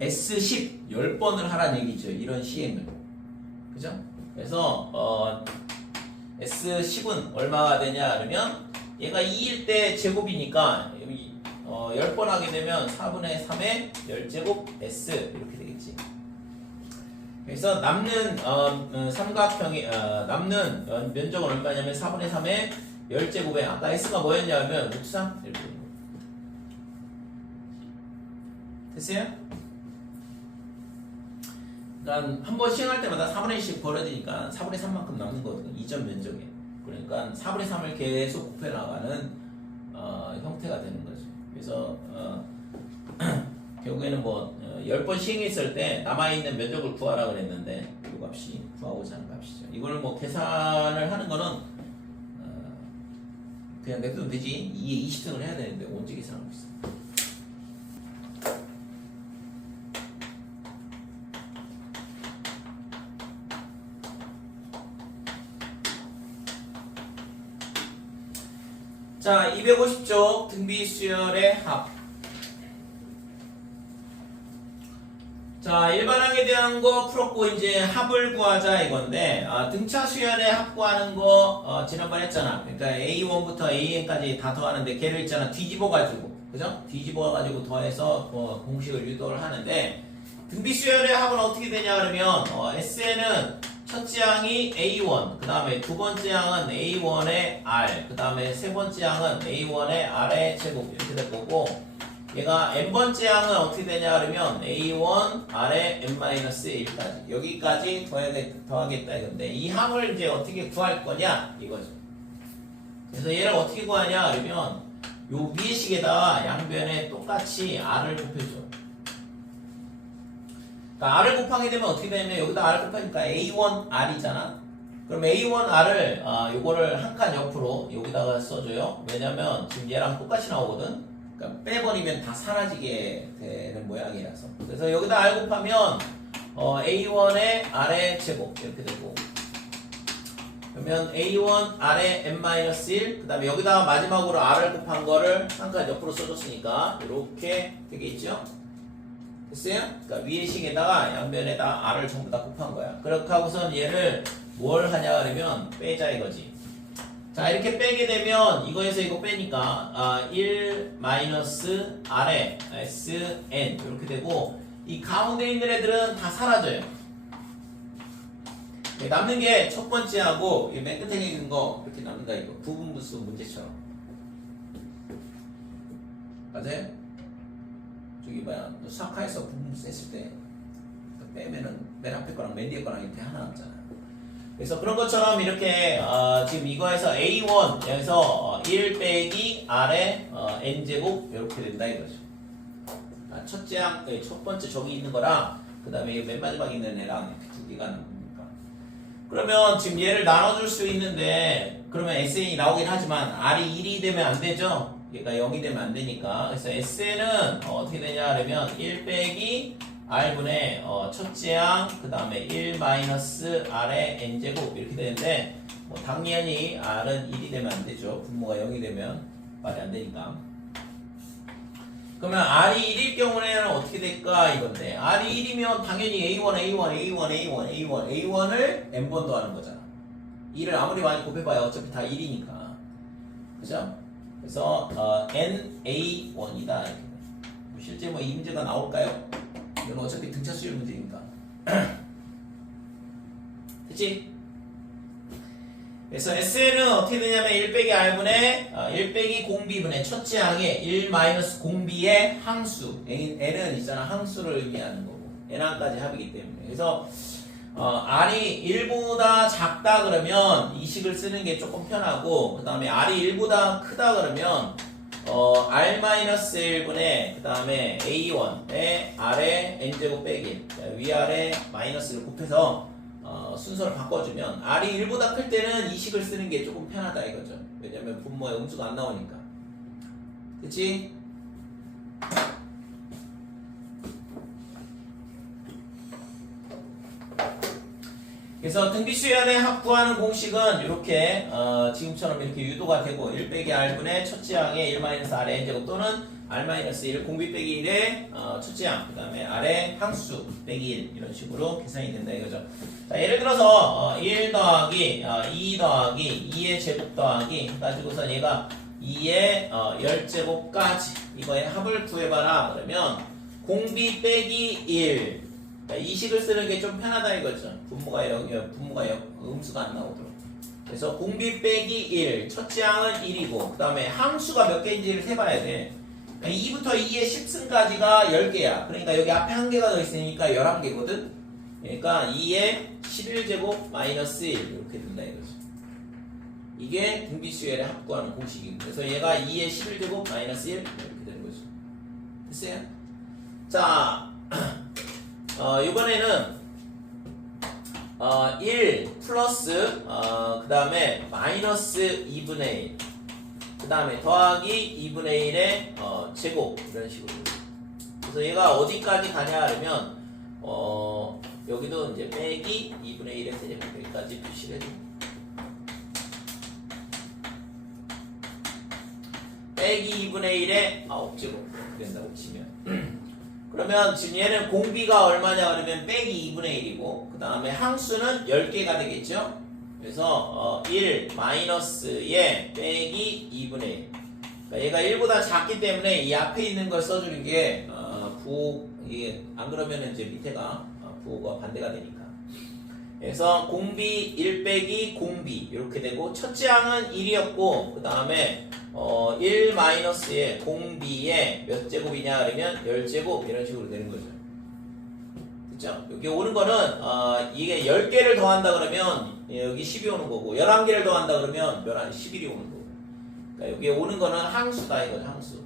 S10 10번을 하라는 얘기죠. 이런 시행을. 그죠? 그래서 S10은 얼마가 되냐 그러면 얘가 2일 때 제곱이니까 10번 하게 되면 4분의 3의 10제곱 S 이렇게 되겠지. 그래서 남는 삼각형이 남는 면적은 얼마냐면 4분의 3의 10제곱에 아까 S가 뭐였냐면 루트 3 이렇게 되는 거예요. 됐어요? 그러니까 한 번 시행할 때마다 4분의 1씩 벌어지니까 4분의 3만큼 남는 거거든, 이전 면적에. 그러니까 4분의 3을 계속 곱해 나가는 형태가 되는 거죠. 그래서 결국에는 뭐 10번 시행했을 때 남아있는 면적을 구하라 그랬는데 이 값이 구하고자 하는 값이죠. 이거는 뭐 계산을 하는 거는 그냥 냅두면 되지. 2에 20승을 해야 되는데 언제 계산하고 있어. 자, 250쪽 등비수열의 합. 자, 일반항에 대한 거 풀었고 이제 합을 구하자 이건데 등차 수열의 합 구하는 거 지난번 했잖아. 그러니까 A1부터 AN까지 다 더하는데 걔를 있잖아 뒤집어 가지고, 그죠? 뒤집어 가지고 더해서 공식을 유도를 하는데 등비수열의 합은 어떻게 되냐 그러면 SN은 첫째 항이 A1, 그 다음에 두 번째 항은 A1의 R, 그 다음에 세 번째 항은 A1의 R의 제곱 이렇게 될 거고, 얘가 n번째 항은 어떻게 되냐 그러면 A1 R의 n-1까지 여기까지 더하겠다 이건데 이 항을 이제 어떻게 구할 거냐 이거죠. 그래서 얘를 어떻게 구하냐 그러면 요 위의 식에다가 양변에 똑같이 R을 곱해줘. 그러니까 R을 곱하게 되면 어떻게 되냐면 여기다 R을 곱하니까 A1 R이잖아. 그럼 A1 R을 요거를 한 칸 옆으로 여기다가 써줘요. 왜냐면 지금 얘랑 똑같이 나오거든. 그러니까 빼버리면 다 사라지게 되는 모양이라서. 그래서 여기다 R 곱하면 A1의 R의 제곱 이렇게 되고, 그러면 A1 R의 n-1, 그 다음에 여기다가 마지막으로 R을 곱한 거를 한 칸 옆으로 써줬으니까 이렇게 되겠죠. 됐어요? 그러니까 위의 식에다가 양변에다 R을 전부 다 곱한 거야. 그렇게 하고선 얘를 뭘 하냐 그러면 빼자 이거지. 자, 이렇게 빼게 되면 이거에서 이거 빼니까 1 마이너스 R에 SN 이렇게 되고, 이 가운데 있는 애들은 다 사라져요. 남는 게 첫 번째하고 맨 끝에 있는 거 이렇게 남는다 이거. 부분분수 문제처럼. 맞아요? 저기 뭐야, 수학화에서 부분분수 했을 때 빼면은 맨 앞에 거랑 맨 뒤에 거랑 이렇게 하나 남잖아. 그래서 그런 것처럼 이렇게 지금 이거에서 A1 여기서 1 빼기 R의 N제곱 이렇게 된다 이거죠. 첫째 항, 첫 번째 저기 있는 거랑 그 다음에 맨 마지막에 있는 애랑 이렇게 두 개가 나옵니까. 그러면 지금 얘를 나눠줄 수 있는데 그러면 SN이 나오긴 하지만 R이 1이 되면 안 되죠. 얘가 0이 되면 안 되니까. 그래서 SN은 어떻게 되냐 그러면 1 빼기 R분의 첫째 항, 그 다음에 1 마이너스 R의 N제곱 이렇게 되는데 뭐 당연히 R은 1이 되면 안 되죠. 분모가 0이 되면 말이 안 되니까. 그러면 R이 1일 경우에는 어떻게 될까 이건데, R이 1이면 당연히 A1을 n번 더하는 거잖아. 2를 아무리 많이 곱해봐야 어차피 다 1이니까. 그죠? 그래서 NA1이다 이렇게. 실제 뭐 이 문제가 나올까요? 이건 어차피 등차 수열 문제니까. 그치? 그래서 SN은 어떻게 되냐면 1 빼기 R분의 1 빼기 공비분의 첫째 항에 1 마이너스 공비의 항수. N은 있잖아. 항수를 의미하는 거고. N항까지 합이기 때문에. 그래서 R이 1보다 작다 그러면 이 식을 쓰는 게 조금 편하고, 그 다음에 R이 1보다 크다 그러면 R-1분의 그 다음에 A1의 R의 N제곱 빼기 위아래 마이너스를 곱해서 순서를 바꿔주면 R이 1보다 클 때는 이 식을 쓰는 게 조금 편하다 이거죠. 왜냐면 분모에 음수가 안 나오니까. 그치? 그래서 등비수열의 합 구하는 공식은 이렇게 지금처럼 이렇게 유도가 되고 1 빼기 R분의 첫째 항의 1 마이너스 R의 N제곱 또는 R 마이너스 1 공비 빼기 1의 첫째 항, 그 다음에 R의 항수 빼기 1 이런 식으로 계산이 된다 이거죠. 자, 예를 들어서 1 더하기 2 더하기 2의 제곱 더하기 해가지고서 얘가 2의 10제곱까지 이거의 합을 구해봐라 그러면 공비 빼기 1, 이 식을 쓰는 게 좀 편하다 이거죠. 분모가 음수가 안 나오도록. 그래서 공비 빼기 1, 첫째 항은 1이고 그 다음에 항수가 몇 개인지를 세봐야 돼. 2부터 2의 10승까지가 10개야. 그러니까 여기 앞에 한 개가 더 있으니까 11개거든. 그러니까 2의 11제곱 마이너스 1 이렇게 된다 이거죠. 이게 등비수열의 합 구하는 공식이고, 그래서 얘가 2의 11제곱 마이너스 1 이렇게 되는 거죠. 됐어요? 자, 이번에는 1 플러스 그 다음에 마이너스 2분의 1 그 다음에 더하기 2분의 1의 제곱 이런 식으로. 그래서 얘가 어디까지 가냐 하면 여기도 이제 빼기 2분의 1의 세제곱 여기까지 표시를 해줍니다. 빼기 2분의 1의 9제곱 된다고 치면 그러면 지금 얘는 공비가 얼마냐 그러면 빼기 2분의 1이고 그 다음에 항수는 10개가 되겠죠. 그래서 1 마이너스에 빼기 2분의 1 그러니까 얘가 1보다 작기 때문에 이 앞에 있는 걸 써주는 게 이게 안 그러면 이제 밑에가 부호가 반대가 되니까. 그래서 공비 1 빼기 공비 이렇게 되고 첫째 항은 1이었고 그 다음에 1 마이너스에 공비에 몇 제곱이냐 그러면 10제곱 이런 식으로 되는 거죠. 그쵸? 여기 오는 거는 이게 10개를 더한다 그러면 여기 10이 오는 거고 11개를 더한다 그러면 몇 안에 11이 오는 거고. 그러니까 여기 오는 거는 항수다 이거죠. 항수.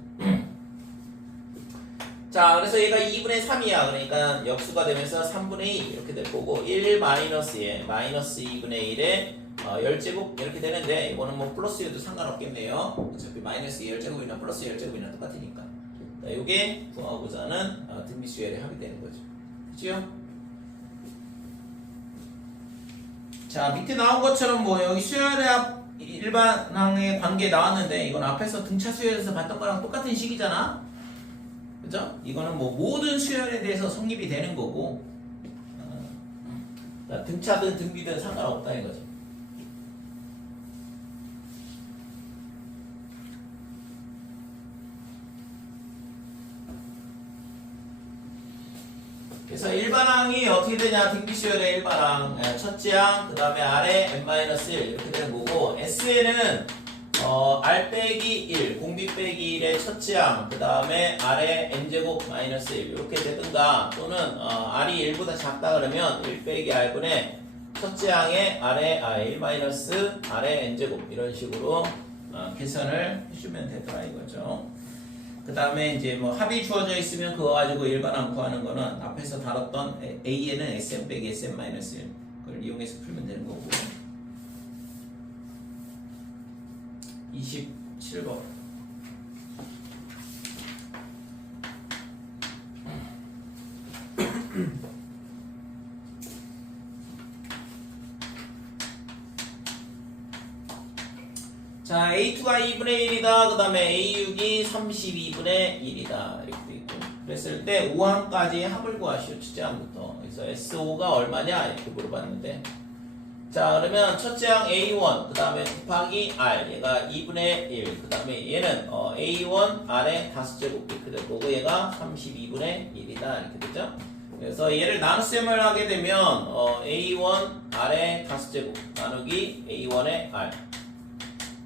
자, 그래서 얘가 2분의 3이야. 그러니까 역수가 되면서 3분의 2 이렇게 될 거고 1 마이너스에 마이너스 2분의 1에 10제곱 이렇게 되는데 이거는 뭐 플러스여도 상관없겠네요. 어차피 마이너스 10제곱이나 플러스 10제곱이나 똑같으니까. 자, 요게 구하고자 하는 등비수열의 합이 되는 거죠. 그치요? 자, 밑에 나온 것처럼 뭐 여기 수열의 합 일반항의 관계 나왔는데 이건 앞에서 등차 수열에서 봤던 거랑 똑같은 식이잖아. 그죠? 이거는 뭐 모든 수열에 대해서 성립이 되는 거고 등차든 등비든 상관없다 이거죠. 그래서 일반항이 어떻게 되냐 등비수열의 일반항 첫째 항 그 다음에 아래 n-1 이렇게 되는 거고 S에는 R 빼기 1 공비 빼기 1의 첫째 항 그 다음에 아래 n제곱 마이너스 1 이렇게 되든가 또는 R이 1보다 작다 그러면 1 빼기 R분의 첫째 항의 아래 1 마이너스 아래 n제곱 이런 식으로 계산을 해주면 되더라 이거죠. 그 다음에 이제 뭐 합이 주어져 있으면 그거 가지고 일반항 구하는 거는 앞에서 다뤘던 A에는 Sm 빼기 Sm 마이너스 1 그걸 이용해서 풀면 되는 거고. 27번. 자, A2가 2분의 1이다. 그 다음에 A6이 32분의 1이다. 이렇게 돼 있고. 그랬을 때 5항까지 합을 구하시오. 첫째 항부터. 그래서 SO가 얼마냐? 이렇게 물어봤는데. 자, 그러면 첫째 항 A1, 그 다음에 곱하기 R, 얘가 2분의 1, 그 다음에 얘는 A1, R의 5제곱 이렇게 될 거고, 얘가 32분의 1이다. 이렇게 되죠? 그래서 얘를 나눗셈을 하게 되면, A1, R의 5제곱 나누기 A1의 R.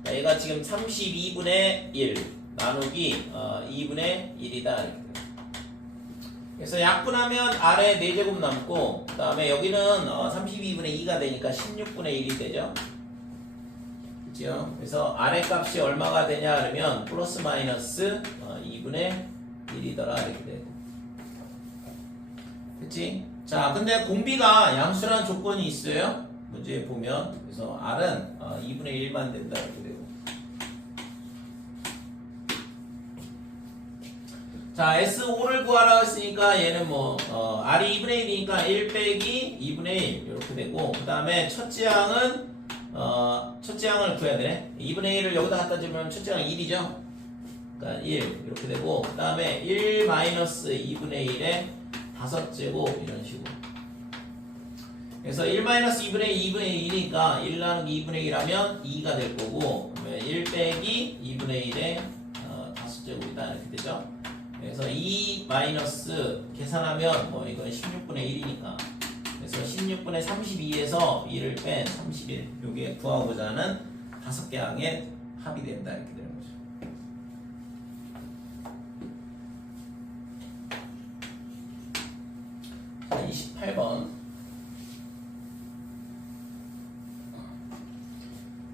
자, 얘가 지금 32분의 1 나누기 2분의 1이다. 이렇게. 그래서 약분하면 R에 4제곱 남고 그 다음에 여기는 32분의 2가 되니까 16분의 1이 되죠. 그렇죠? 그래서 R의 값이 얼마가 되냐 그러면 플러스 마이너스 2분의 1이더라 이렇게 되고. 그치? 자, 근데 공비가 양수라는 조건이 있어요. 문제에 보면. 그래서 R은 2분의 1만 된다 이렇게 되고. 자, S5를 구하라고 했으니까 얘는 뭐 R이 2분의 1이니까 1 빼기 2분의 1 이렇게 되고 그 다음에 첫째 항은 첫째 항을 구해야 되네. 2분의 1을 여기다 갖다 주면 첫째 항 1이죠. 그러니까 1 이렇게 되고 그 다음에 1 마이너스 2분의 1에 5제곱 이런 식으로. 그래서 1 마이너스 2분의 1이니까 1 나누기 2분의 1 하면 2가 될 거고 1 빼기 2분의 1에 5제곱이다 이렇게 되죠. 그래서 2 마이너스 계산하면 뭐 이건 16분의 1이니까 그래서 16분의 32에서 2를 뺀 31 요게 구하고자 하는 5개 항의 합이 된다 이렇게 되는 거죠. 자, 28번.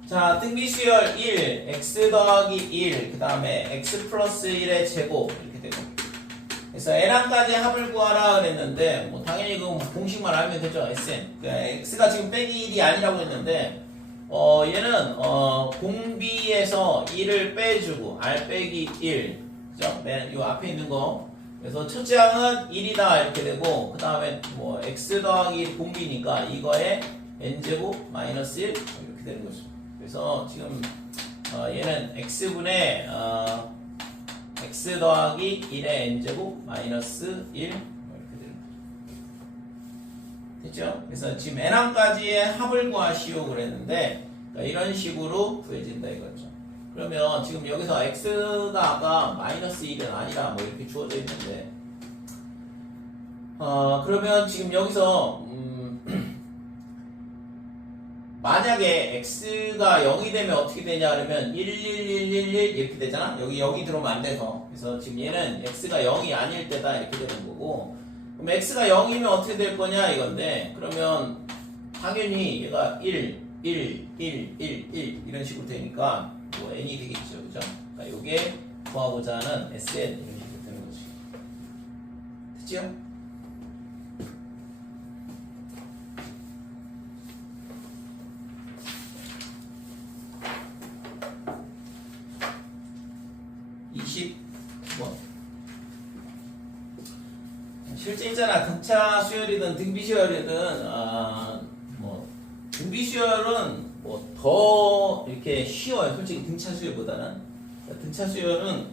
자, 등비수열 1 x 더하기 1 그 다음에 x 플러스 1의 제곱 이렇게 되고 그래서 n항까지 합을 구하라 그랬는데 뭐 당연히 그 공식만 알면 되죠. Sn. 그러니까 x가 지금 빼기 1이 아니라고 했는데 얘는 공비에서 1을 빼주고 r 빼기 1 그죠? 요 앞에 있는 거. 그래서 첫째 항은 1이다 이렇게 되고 그 다음에 뭐 x 더하기 1 공비니까 이거에 n제곱 마이너스 1 이렇게 되는 거죠. 그래서 지금 얘는 x분의 x 더하기 1의 n제곱 마이너스 1 이렇게 되는 거죠. 됐죠? 그래서 지금 n항까지의 합을 구하시오 그랬는데 그러니까 이런 식으로 구해진다 이거죠. 그러면 지금 여기서 x가 아까 마이너스 1은 아니라 뭐 이렇게 주어져 있는데 그러면 지금 여기서 만약에 x가 0이 되면 어떻게 되냐 그러면 1, 1, 1, 1, 1 이렇게 되잖아. 여기 들어오면 안 돼서. 그래서 지금 얘는 x가 0이 아닐 때다 이렇게 되는 거고 그럼 x가 0이면 어떻게 될 거냐 이건데 그러면 당연히 얘가 1, 1, 1, 1, 1 이런 식으로 되니까 뭐 n이 되겠죠. 그죠? 그러니까 요게 구하고자 하는 Sn 이런 식으로 되는 거지. 됐죠? 실제 있잖아. 등차 수열이든 등비 수열이든 뭐 등비 수열은 뭐 더 이렇게 쉬워요. 솔직히 등차 수열보다는. 등차 수열은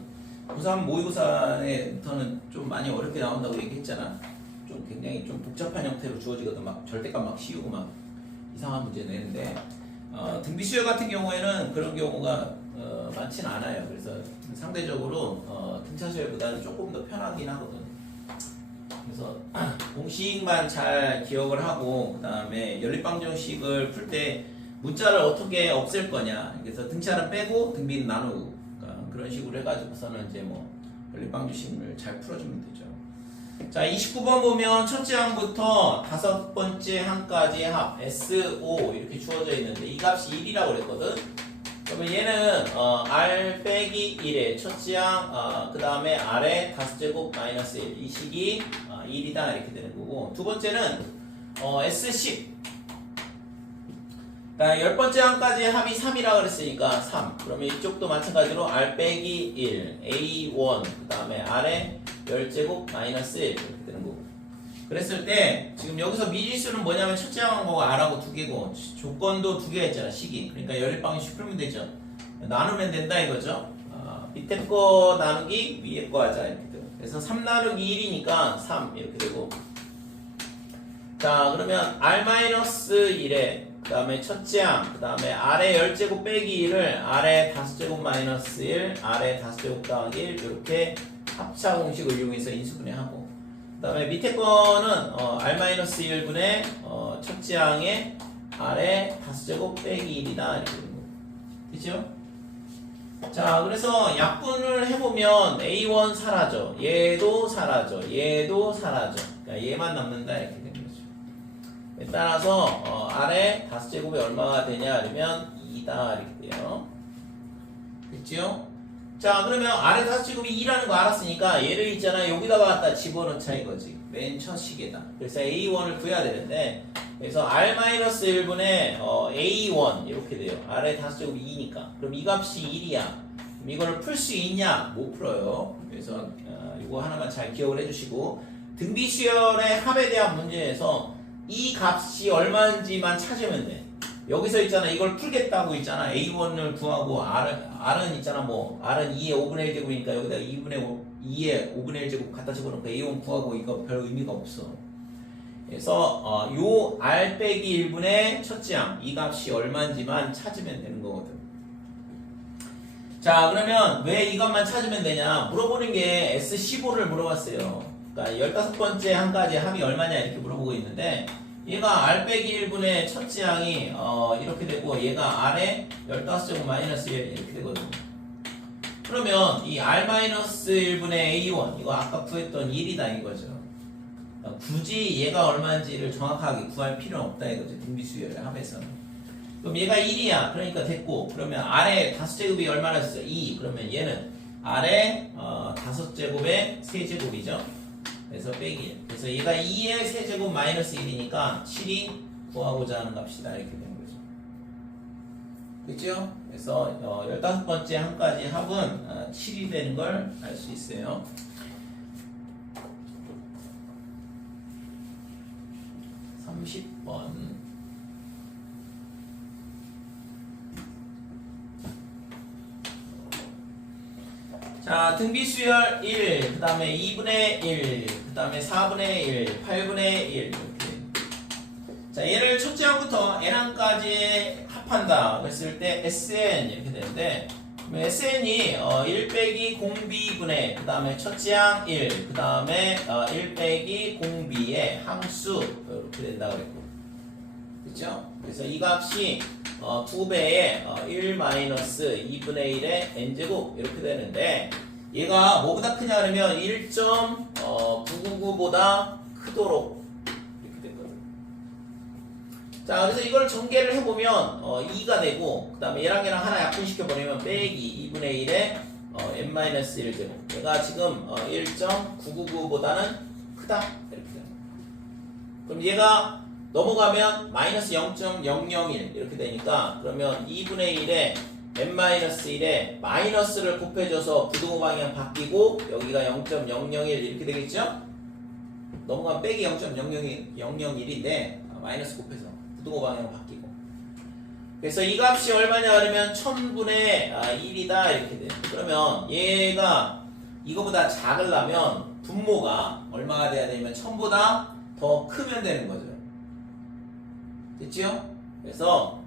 고3 모의고사에서는 좀 많이 어렵게 나온다고 얘기했잖아. 좀 굉장히 좀 복잡한 형태로 주어지거든. 막 절대값 막 씌우고 막 이상한 문제 내는데 등비 수열 같은 경우에는 그런 경우가 많지는 않아요. 그래서 상대적으로 등차 수열보다는 조금 더 편하긴 하거든. 그래서 공식만 잘 기억을 하고 그 다음에 연립방정식을 풀 때 문자를 어떻게 없앨 거냐. 그래서 등차는 빼고 등비는 나누고 그러니까 그런 식으로 해가지고서는 이제 뭐 연립방정식을 잘 풀어주면 되죠. 자, 29번 보면 첫째 항부터 다섯 번째 항까지 합 SO 이렇게 주어져 있는데 이 값이 1이라고 그랬거든. 그러면 얘는 r 빼기 1의 첫째 항, 그 다음에 r의 다섯제곱 마이너스 1 이 식이 1이다 이렇게 되는 거고 두 번째는 S10 열 번째 항까지 합이 3이라고 그랬으니까 3 그러면 이쪽도 마찬가지로 r 빼기 1 A1 그 다음에 r의 10제곱 마이너스 1 이렇게 되는 거고 그랬을 때 지금 여기서 미지수는 뭐냐면 첫째 항하고 r하고 두 개고 조건도 두 개가 있잖아 식이 그러니까 연립방정식 풀면 되죠. 나누면 된다 이거죠. 밑에 거 나누기 위에 거 하자 이렇게 되고 그래서 3 나누기 1이니까 3 이렇게 되고 자 그러면 r-1에 그 다음에 첫째 항 그 다음에 r의 10제곱 빼기 1을 r의 다섯제곱 마이너스 1 r의 다섯제곱 더하기 1 이렇게 합차 공식을 이용해서 인수분해하고 그 다음에 밑에 거는 r-1분의 첫째 항에 r의 다섯제곱 빼기 1이다 이렇게 되는 거고 그죠? 자 그래서 약분을 해보면 A1 사라져 얘도 사라져 얘도 사라져 그러니까 얘만 남는다 이렇게 되는 거죠. 따라서 r의 다섯제곱이 얼마가 되냐 그러면 2다 이렇게 돼요. 됐죠? 자 그러면 r의 다섯제곱이 2라는 거 알았으니까 얘를 있잖아 여기다가 갖다 집어넣자 이거지. 맨 첫 식에다. 그래서 A1을 구해야 되는데 그래서 r-1분의 A1 이렇게 돼요. r의 다섯제곱이 2니까 그럼 이 값이 1이야. 그럼 이거를 풀 수 있냐? 못 풀어요. 그래서 이거 하나만 잘 기억을 해주시고 등비 수열의 합에 대한 문제에서 이 값이 얼마인지만 찾으면 돼. 여기서 있잖아 이걸 풀겠다고 있잖아 A1을 구하고 R은 있잖아 뭐 R은 2의 5분의 1제곱이니까 여기다 2의 5분의 1제곱 갖다 집어넣고 A1 구하고 이거 별 의미가 없어. 그래서 요 R 빼기 1분의 첫째 항 이 값이 얼마인지만 찾으면 되는 거거든. 자 그러면 왜 이것만 찾으면 되냐 물어보는 게 S15를 물어봤어요. 그러니까 15번째 항까지 합이 얼마냐 이렇게 물어보고 있는데 얘가 r 빼기 1분의 첫째 항이 이렇게 되고 얘가 r의 15제곱 마이너스 1 이렇게 되거든요. 그러면 이 r-1분의 a1 이거 아까 구했던 1이다 이거죠. 그러니까 굳이 얘가 얼마인지를 정확하게 구할 필요는 없다 이거죠. 등비수열의 합에서는. 그럼 얘가 1이야. 그러니까 됐고 그러면 r의 5제곱이 얼마나 있어요? 2. 그러면 얘는 r의 5제곱의 3제곱이죠. 그래서 빼기 1. 그래서 얘가 2의 세제곱 마이너스 1이니까 7이 구하고자 하는 값이다. 이렇게 되는 거죠. 그렇죠? 그래서 15번째 한까지 합은 7이 되는 걸 알 수 있어요. 30번. 자, 등비수열 1, 그 다음에 2분의 1, 그 다음에 4분의 1, 8분의 1 이렇게. 자, 얘를 첫째항부터 n항까지 합한다 그랬을 때 SN 이렇게 되는데 SN이 1 빼기 공비분의 그 다음에 첫째항 1, 그 다음에 1 빼기 공비의 항수 이렇게 된다 그랬고, 그렇죠? 그래서 이 값이 2배의 1 마이너스 2분의 1의 n제곱 이렇게 되는데 얘가 뭐보다 크냐 그러면 1.999보다 크도록 이렇게 되거든요. 자, 그래서 이걸 전개를 해보면 2가 되고 그 다음에 얘랑 하나 약분시켜버리면 빼기 2분의 1의 n-1제곱, 얘가 지금 1.999보다는 크다 이렇게 됩니다. 그럼 얘가 넘어가면 마이너스 0.001 이렇게 되니까 그러면 2분의 1에 n-1에 마이너스를 곱해줘서 부등호 방향 바뀌고 여기가 0.001 이렇게 되겠죠? 넘어가면 빼기 0.001인데 마이너스 곱해서 부등호 방향 바뀌고, 그래서 이 값이 얼마냐 그러면 1000분의 1이다 이렇게 돼요. 그러면 얘가 이거보다 작으려면 분모가 얼마가 돼야 되냐면 1000보다 더 크면 되는 거죠. 됐지요? 그래서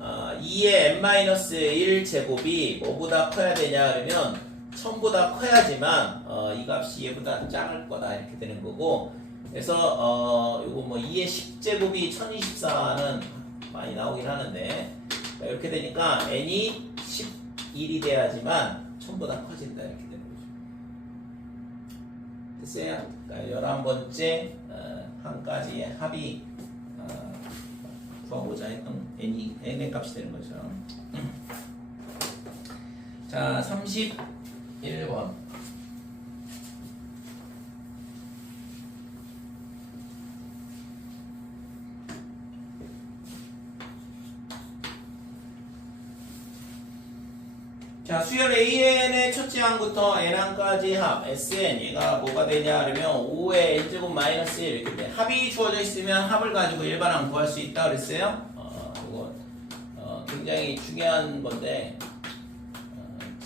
2의 n-1 제곱이 뭐보다 커야 되냐 그러면 1000보다 커야지만 이 값이 얘보다 작을 거다 이렇게 되는 거고, 그래서 요거 뭐 2의 10제곱이 1024는 많이 나오긴 하는데 이렇게 되니까 n이 11이 돼야지만 1000보다 커진다 이렇게 되는 거죠. 됐어요? 그러니까 11번째 한까지의 합이 구하고자 했던 n의 값이 되는 거죠. 자, 31번. 자, 수열 AN의 첫째항부터 n항까지 합 SN, 얘가 뭐가 되냐 그러면 5의 n제곱 마이너스 1 이렇게 돼. 합이 주어져 있으면 합을 가지고 일반항 구할 수 있다 그랬어요. 이거 굉장히 중요한 건데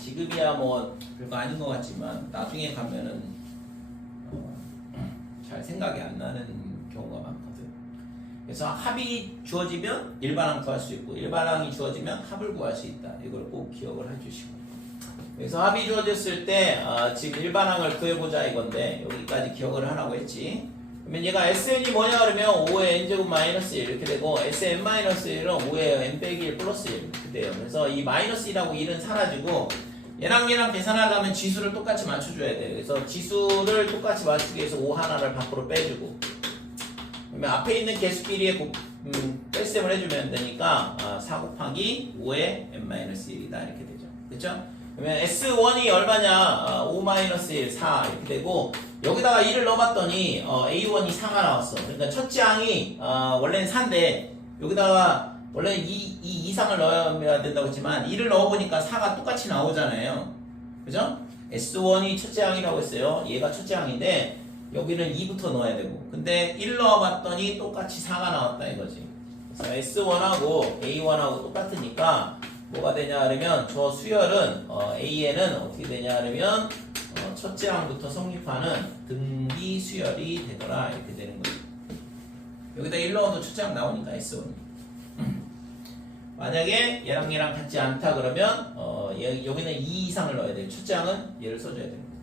지금이야 뭐 별거 아닌 것 같지만 나중에 가면은 잘 생각이 안 나는 경우가 많거든. 그래서 합이 주어지면 일반항 구할 수 있고 일반항이 주어지면 합을 구할 수 있다. 이걸 꼭 기억을 해주시고, 그래서 합이 주어졌을 때 지금 일반항을 구해보자 이건데 여기까지 기억을 하라고 했지. 그러면 얘가 SN이 뭐냐 그러면 5의 n제곱 마이너스 1 이렇게 되고 SN 마이너스 1은 5의 n 빼기 1 플러스 1 이렇게 돼요. 그래서 이 마이너스 1하고 1은 사라지고 얘랑 계산하려면 지수를 똑같이 맞춰줘야 돼요. 그래서 지수를 똑같이 맞추기 위해서 5 하나를 밖으로 빼주고, 그러면 앞에 있는 개수끼리의 뺄셈을 해주면 되니까 4 곱하기 5의 n-1이다 이렇게 되죠. 그렇죠? 그러면 S1이 얼마냐? 5-1, 4 이렇게 되고 여기다가 2를 넣어봤더니 A1이 4가 나왔어. 그러니까 첫째 항이 원래는 4인데 여기다가 원래 2 이상을 넣어야 된다고 했지만 2를 넣어보니까 4가 똑같이 나오잖아요. 그죠? S1이 첫째 항이라고 했어요. 얘가 첫째 항인데 여기는 2부터 넣어야 되고, 근데 1 넣어봤더니 똑같이 4가 나왔다 이거지. 그래서 S1하고 A1하고 똑같으니까 뭐가 되냐 하면 저 수열은 AN은 어떻게 되냐 하면 첫째 항부터 성립하는 등비 수열이 되더라 이렇게 되는 거죠. 여기다 1 넣어도 첫째 항 나오니까 S1이. 만약에 얘랑 같지 않다 그러면 여기는 2 이상을 넣어야 돼요. 첫째 항은 얘를 써줘야 됩니다.